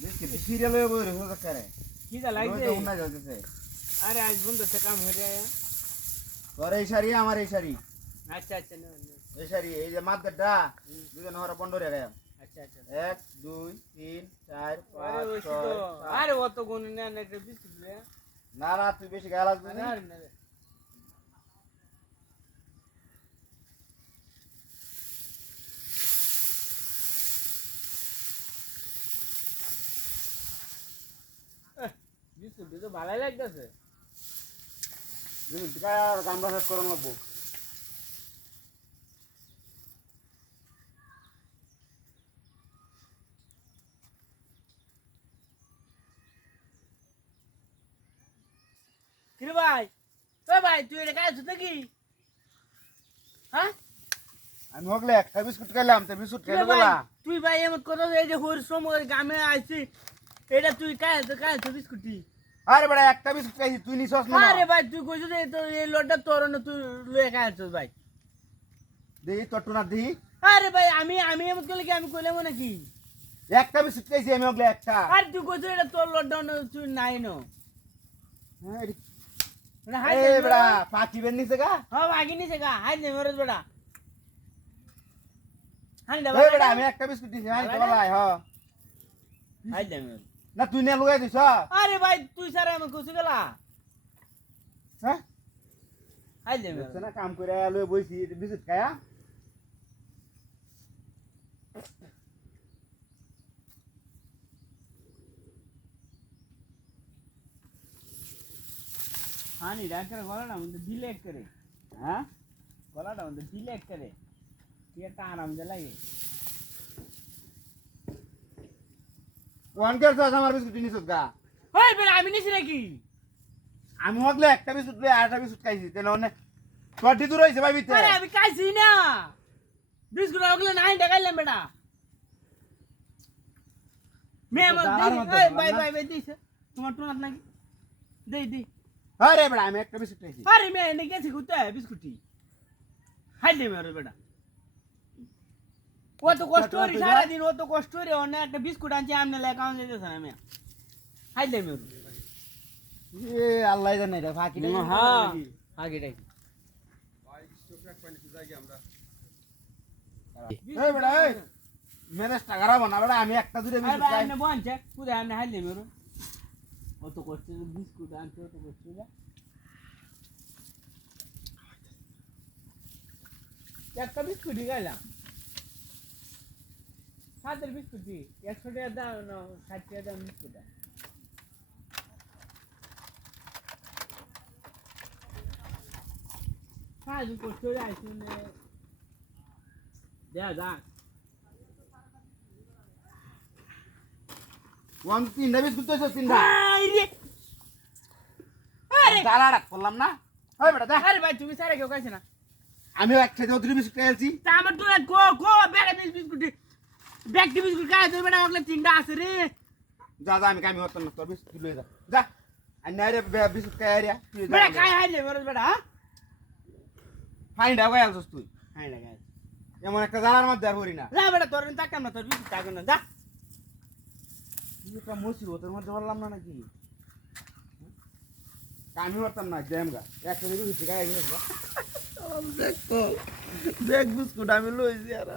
biscuit serial হয়ে বই রয়েছে করে কি যা লাগছে উন্না যাচ্ছে আরে আজ বন্ধ থেকে কাম হয়ে যায় তোর এই শাড়ি আমার এই শাড়ি আচ্ছা আচ্ছা না এই শাড়ি এই যে মার্কেটটা দুজন হরা বন্ধ রে গায় আচ্ছা আচ্ছা 1 2 3 4 আরে 5 ওই 6 তো আরে অত গুণ না না একটা বিস্কুট লে না না তুই বেশি গায়ে লাগবে না আরে না বিস্কুট তো ভালোই লাগতেছে তুমি টিকা কামরা শেষ করন লাগবো কিরে ভাই ও ভাই তুই এটা কাজ নাকি হ্যাঁ আমি হগলে একটা বিস্কুট খাইলাম তে বিস্কুট তুই খেলে ভাই বলা তুই ভাই এমন কথা এই যে হরির সময় গ্রামে আইছি এটা তুই কাজ বিস্কুটি আরে বড় একটা বিস্কুট খাইছি তুই নিছস না আরে ভাই তুই কইছিস এই তো এই লোডটা তোর না তুই লয়ে খাইছিস ভাই দেই তোর না দেই আরে ভাই আমি এমন করলে কি আমি কইলাম নাকি একটা বিস্কুট খাইছি আমি হগলে একটা আরে তুই কইছিস এটা তোর লোডটা তুই নাই নো হ্যাঁ না হাই এই বড়া পাখি বেন নিছে গা হ্যাঁ ভাগি নিছে গা হাই দে মরজ বড়া হাই দে এই বড়া আমি একটা বিস্কুট দিছি হাই তো বলাই হ হাই দে না তুই না লুয়ে দিছ আরে ভাই তুই সারা আমি কইছিস গেলা হ্যাঁ হাই দে দেখছ না কাম করে লয়ে বইছি বিস্কুট খায়া হানি ডাক্তার গলাটা মধ্যে দিলে এক করে হ্যাঁ গলাটা মধ্যে দিলে এক করে কি একটা আরাম যে লাগে ওয়ান কেয়ার সাথে আমার বিস্কুট নিছস গা ওই বেলা আমি নিছি নাকি আমি হগলে একটা বিস্কুট লয়ে আরেকটা বিস্কুট খাইছি তেন অনে তোর দূর হইছে ভাই ভিতরে আরে আমি খাইছি না বিস্কুট ওগুলো নাই দেখাইলাম বেটা মে আমার ভাই দিছে তোমার টোনাত নাকি দেই আরে বড়া আমি একটা বিস্কুট খাইছি আরে মে এনে গেছি কোথায় বিস্কুটি হাই দে মেরে বেটা ও তো কষ্ট রে সারাদিন ও তো কষ্ট রে অনেক একটা বিস্কুট আনছি আমনে লেখা আন যেতেছ না মে হাই দে মেরে এ আল্লাহ জানে রে ফাঁকি রে হ্যাঁ আগে ডাকি এই বড়া এই মেরেজটা খারাপ না বড়া আমি একটা দুটো আরে বিস্কুট ভাই খাই আমনে বনছে কোথায় আমনে হাই দে মেরে ও তো কষ্ট বিস্কুট আনছে ও তো কষ্ট রে একটা বিস্কুটই গেলাম সাতের বিস্কুটই 100 টাকা দাও না 60 টাকা দাম বিস্কুট কাজ করতে যাইছি নে দেয়া যা ওয়ান তিনটা বিস্কুট তো তিনটা আরে আরে দাঁড়াড়া করলাম না ওই বেটা দেখ আরে ভাই তুমি সারা কেউ কাছে না আমিও একসাথে দুটো বিস্কুট খাইছি তা আমার তো গো বেড়া বিস্কুট ব্যাগটি বিস্কুট খাই তুই বেড়া ওগুলো তিনটা আছে রে যা যা আমি কামি হতাম না তোর বিস্কুট লয়ে যা যা আর না রে বিস্কুট খাই আরিয়া তুই যা বেড়া খাই হাই রে বড় বেড়া ফাইন ডাবাই আলছস তুই হাই লাগা এমন একটা জানার মধ্যে আর করি না যা বেড়া তোর তাকাম না তোর বিস্কুট তাকাম না যা তুই একটা মুসিবতের মধ্যে বললাম না নাকি কামি হতাম না জ্যামগা একসাথে বিস্কুট খাই গেছিস দেখ বিস্কুট আমি লইছি আর